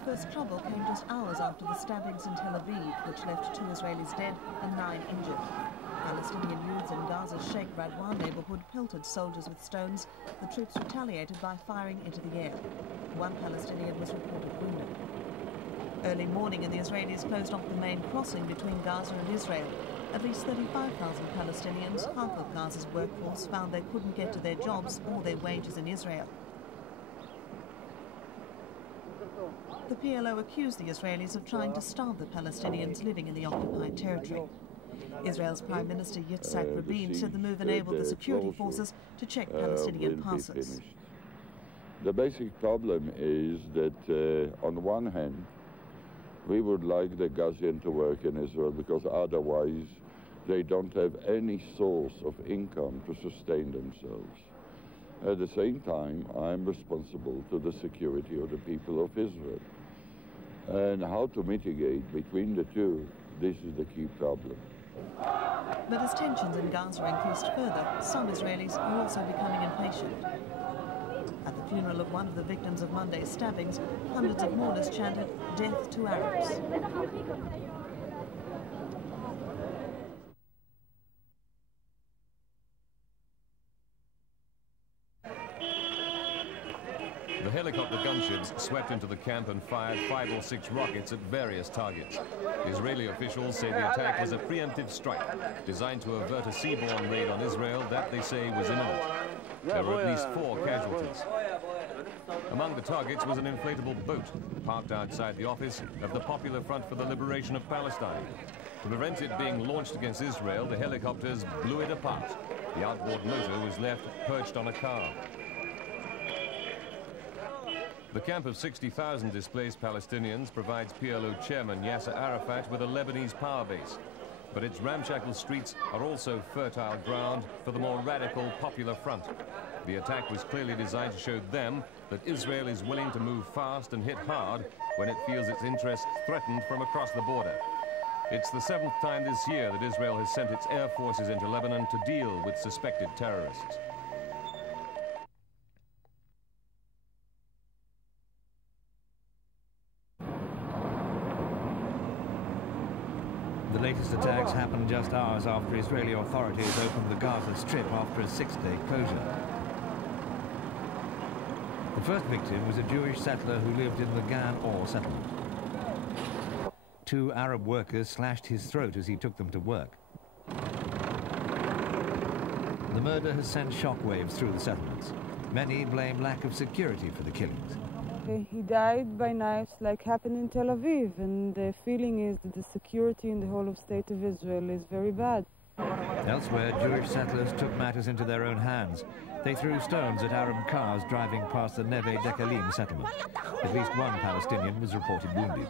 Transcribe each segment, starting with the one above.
The first trouble came just hours after the stabbings in Tel Aviv, which left 2 Israelis dead and 9 injured. Palestinian youths in Gaza's Sheikh Radwan neighborhood pelted soldiers with stones. The troops retaliated by firing into the air. 1 Palestinian was reported wounded. Early morning and the Israelis closed off the main crossing between Gaza and Israel. At least 35,000 Palestinians, half of Gaza's workforce, found they couldn't get to their jobs or their wages in Israel. The PLO accused the Israelis of trying to starve the Palestinians living in the occupied territory. Israel's Prime Minister Yitzhak Rabin said the move enabled the security forces to check Palestinian passes. The basic problem is that, on the one hand, we would like the Gazian to work in Israel because otherwise they don't have any source of income to sustain themselves. At the same time, I'm responsible to the security of the people of Israel. And how to mitigate between the two, this is the key problem. But as tensions in Gaza increased further, some Israelis are also becoming impatient. At the funeral of one of the victims of Monday's stabbings, hundreds of mourners chanted, "Death to Arabs." The helicopter gunships swept into the camp and fired 5 or 6 rockets at various targets. Israeli officials say the attack was a preemptive strike designed to avert a seaborne raid on Israel that they say was imminent. There were at least 4 casualties. Among the targets was an inflatable boat parked outside the office of the Popular Front for the Liberation of Palestine. To prevent it being launched against Israel, the helicopters blew it apart. The outboard motor was left perched on a car. The camp of 60,000 displaced Palestinians provides PLO chairman Yasser Arafat with a Lebanese power base. But its ramshackle streets are also fertile ground for the more radical Popular Front. The attack was clearly designed to show them that Israel is willing to move fast and hit hard when it feels its interests threatened from across the border. It's the 7th time this year that Israel has sent its air forces into Lebanon to deal with suspected terrorists. The latest attacks happened just hours after Israeli authorities opened the Gaza Strip after a 6-day closure. The first victim was a Jewish settler who lived in the Gan Or settlement. 2 Arab workers slashed his throat as he took them to work. The murder has sent shockwaves through the settlements. Many blame lack of security for the killings. He died by knives like happened in Tel Aviv, and the feeling is that the security in the whole of state of Israel is very bad. Elsewhere, Jewish settlers took matters into their own hands. They threw stones at Arab cars driving past the Neve Dekalim settlement. At least 1 Palestinian was reported wounded.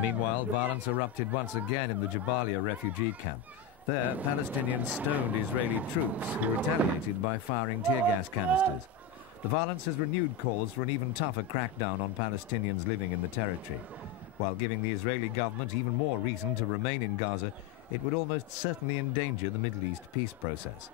Meanwhile, violence erupted once again in the Jabaliya refugee camp. There, Palestinians stoned Israeli troops who retaliated by firing tear gas canisters. The violence has renewed calls for an even tougher crackdown on Palestinians living in the territory. While giving the Israeli government even more reason to remain in Gaza, it would almost certainly endanger the Middle East peace process.